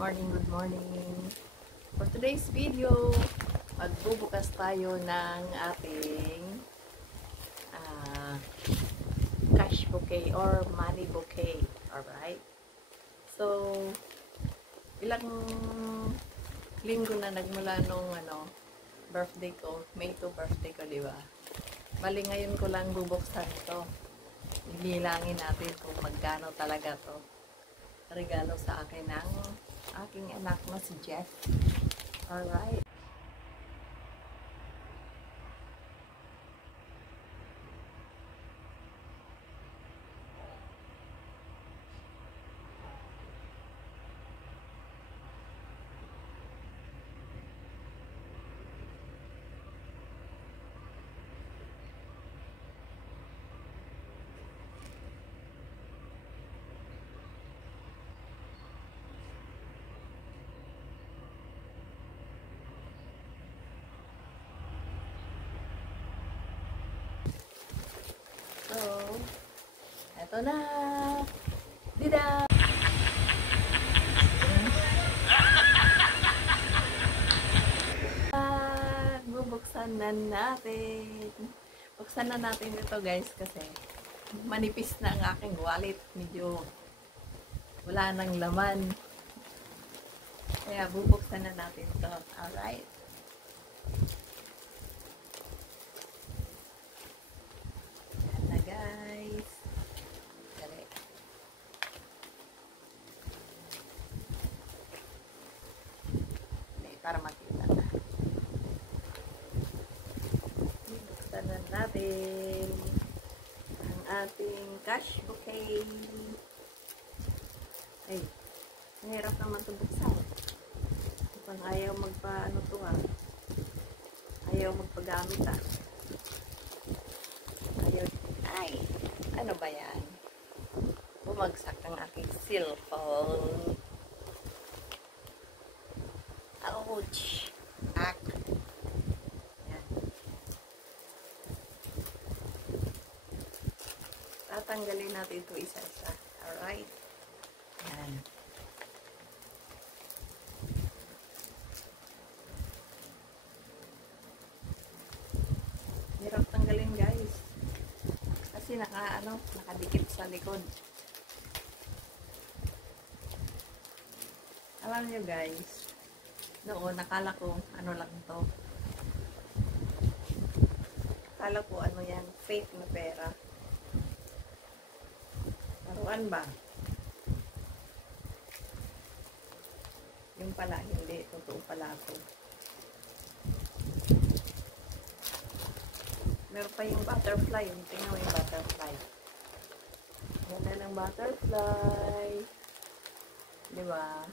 morning, good morning. For today's video, magbubukas tayo ng ating cash bouquet or money bouquet. Alright? So, ilang linggo na nagmula nung birthday ko, May 2 birthday ko, di ba? Bali ngayon ko lang bubuksan ito. Ibilangin natin kung magkano talaga to. Regalo sa akin ng aking anak na si Jeff. Alright. So, eto na. Dida! Bubuksan na natin. Buksan na natin ito guys kasi manipis na ang aking wallet. Medyo wala nang laman. Kaya bubuksan na natin ito. Alright. Guys, dali. Para makita na. Buksan na natin ang ating cash bouquet. Ay, mahirap naman ito buksan. Pang ayaw magpa-ano to ayaw magpagamit ayaw. Ay, ano ba yan? Bumagsak ang aking cellphone. Ouch! Ak! Yan. Tatanggalin natin ito isa-isa. Alright? Yan. Hirap tanggalin guys. Kasi nakadikit sa likod. Alam nyo guys, noon nakala ko ano lang to. Akala ko ano yan, fake na pera. Laruan ba? Yung pala, hindi. Totoo pala to. Meron pa yung butterfly. Tingnan mo yung butterfly. Ganda ng butterfly. Diba?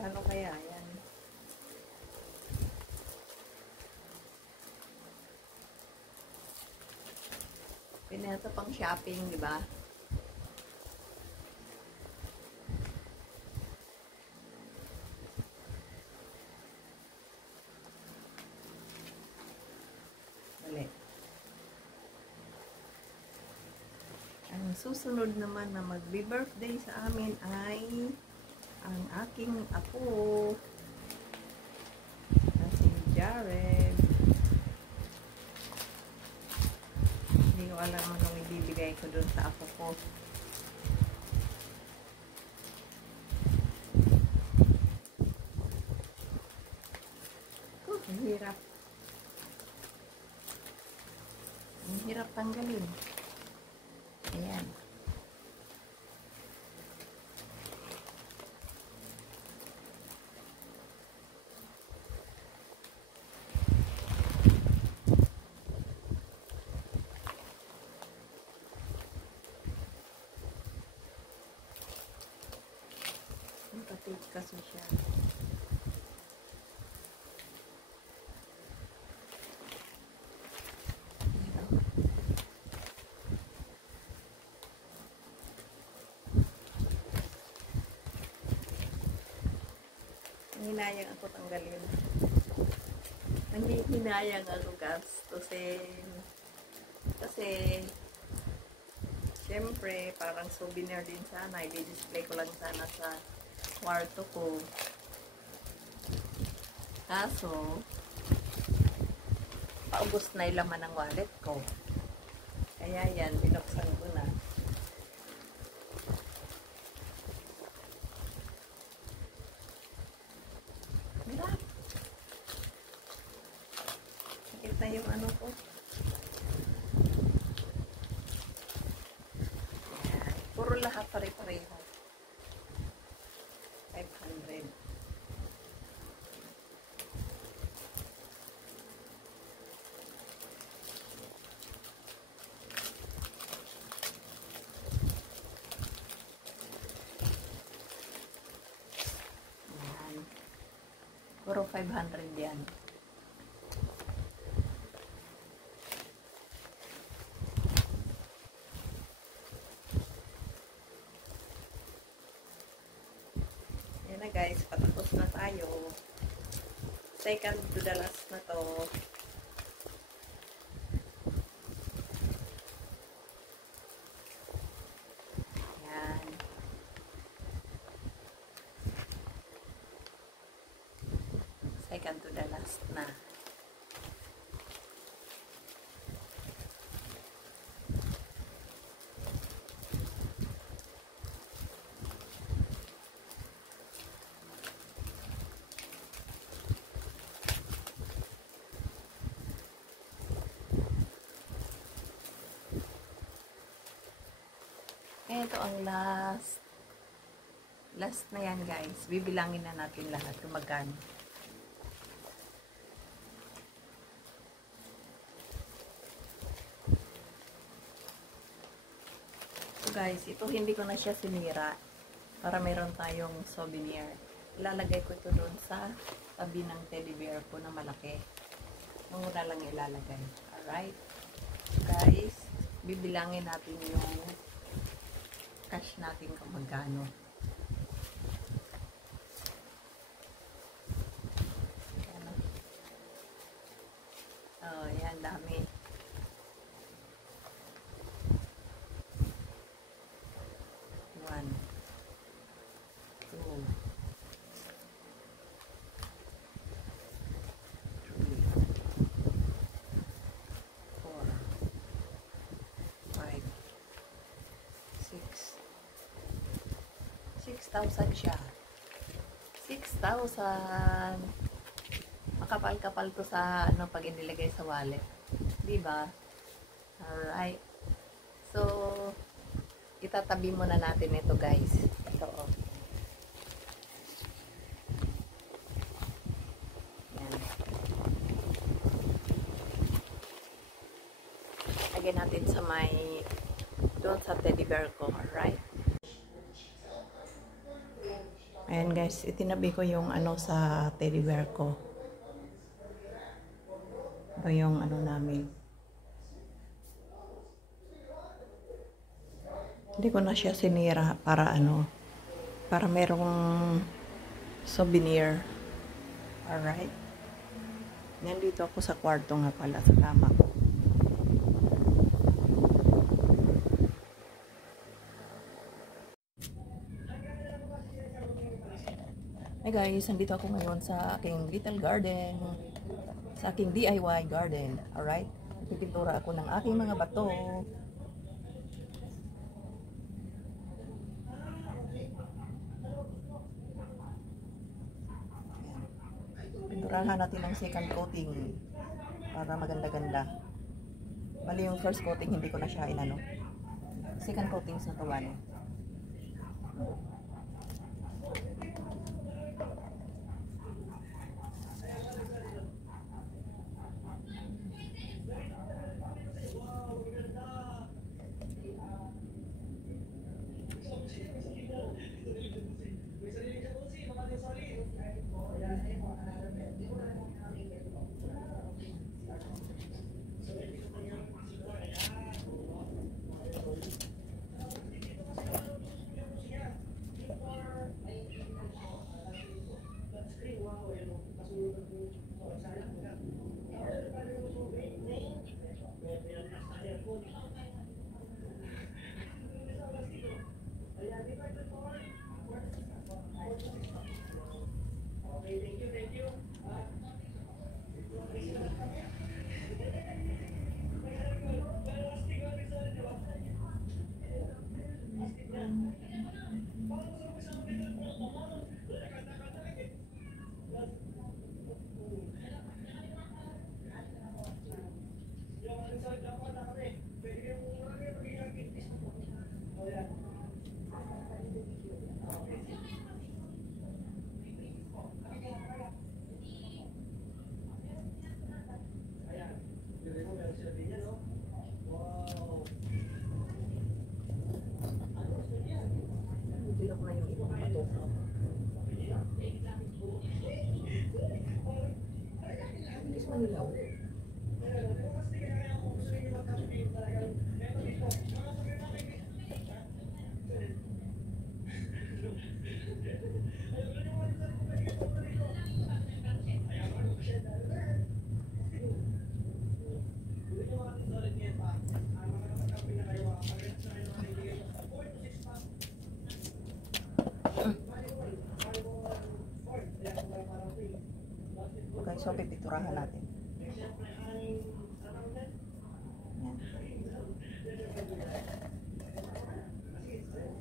Ano kaya yan? Pinasa pang shopping, diba? Ang susunod naman na magbi-birthday sa amin ay ang aking apo na si Jared. Hindi ko alam anong ibibigay ko dun sa apo ko. Ang hirap. Ang hirap tanggalin. Ayan. Patid kasi siya. Hinayang ako tanggalin. Hinayang ako gastusin. Kasi, syempre, parang souvenir din sana. I-display ko lang sana sa kwarto ko. Kaso, paubos na yung laman ng wallet ko. Kaya yan, binuksan ko na. Hirap. Sakit na yung ano ko. Ayan. Puro lahat pare-pareho. 500. Puro 500 yan. Yan na guys, patapos na tayo. Second to the last na to. Yan. Second to the last na. Ito ang last. Last na yan guys. Bibilangin na natin lahat kung magkano. So guys, ito hindi ko na siya sinira para meron tayong souvenir. Ilalagay ko ito doon sa tabi ng teddy bear ko na malaki. Muna lang ilalagay. Alright? Guys, bibilangin natin yung cash natin kung magkano. Oh, yan, dami. One, two, three, 4, 5, 6. 6,000 siya. 6,000. Makapal-kapal to sa ano pag inilagay sa wallet. 'Di ba? Alright. So, itatabi muna natin ito, guys. Ito, oh. Yan. Lagyan natin sa may doon sa teddy bear ko. Alright. Ayan guys, itinabi ko yung ano sa teddy bear ko. Ito yung ano namin. Hindi ko na siya sinira para ano, para merong souvenir. Alright. Nandito ako sa kwarto nga pala, sa kama ko. Hey guys, nandito ako ngayon sa aking little garden. Sa aking DIY garden. Alright? Pipintura ako ng aking mga bato. Pinturahan natin ng second coating para maganda-ganda. Bali yung first coating hindi ko na siya inano. Second coating sa tuwan. Bilog na yung ibang bato. Bilis manilaw. Okay, so pipiturahan natin. Yan.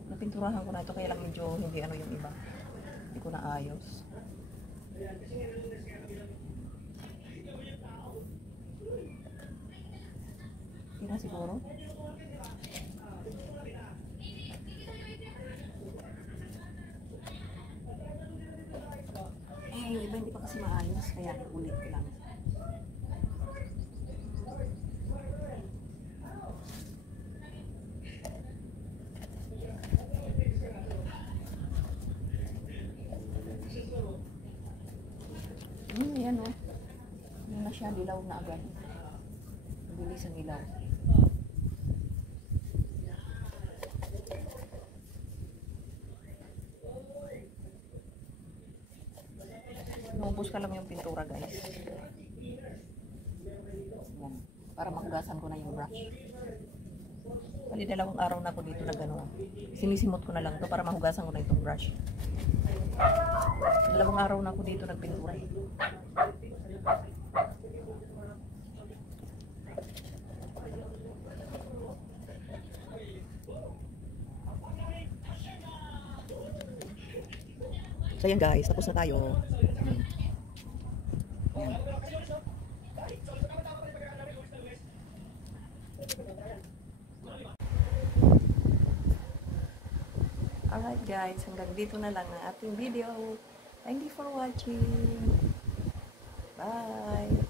Napinturahan ko na ito kaya lang medyo hindi ano yung iba. Hindi ko na ayos. Hindi na siguro. Yung iba hindi pa kasi maayos, kaya ulit ko lang. Yan o. Yan na siya, dilaw na agad. Mabilis ang ilaw. Nubos ka lang yung pintura, guys. Yan. Para mahugasan ko na yung brush. Bali, dalawang araw na ako dito na gano'n. Sinisimot ko na lang to para mahugasan ko na itong brush. Dalawang araw na ako dito nagpintura. So yan guys, tapos na tayo. Yan. Alright guys, hanggang dito na lang ang ating video. Thank you for watching. Bye!